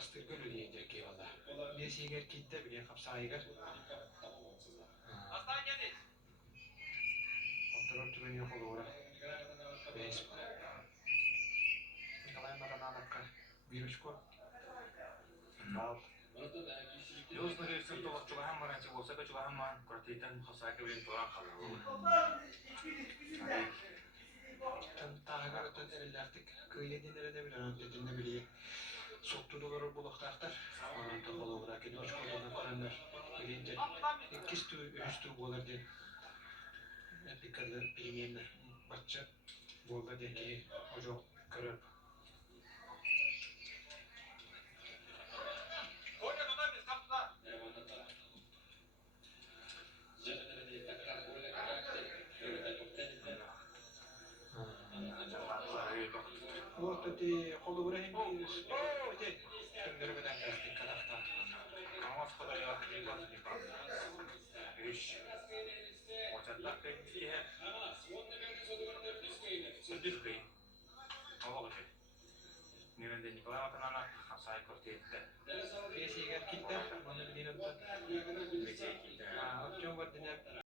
Bastır gölü diyecek ki valla. Bir sigar kitle bile kapsayıgar. Kontrol tümeni yok olur. Beş. Nikolay Maranalakka. Virüs kor. Al. Yozları sırtılık çuvahan var, açık olsa da çuvahan var. Kurtaytan hasaki bilen çoğan kalır. Tağırdan erillerdik. Kıyı dinlere bilen dediğinde bile sokturuları bulaktartar. Onun da kolu bırak. Hoş kolunu koranlar. Bilince ikiz tüy, üç tüy bolar diye. Dikkatle bilmeyenler. Batça bolda diye ki hoca kırıp. Orta di kolu bırakın bir de tümleri beden destek karakta. Kamas kadar ya, yıkaz yıkaz. İş. Ocatlak ben diye. Sürdük kıyın. Hava kışı. Nirende Nikolay Vatanana hasay kurtayette. Bir sigar kitle. Onu bilin. Mesih kita. Opsiyon var dinle.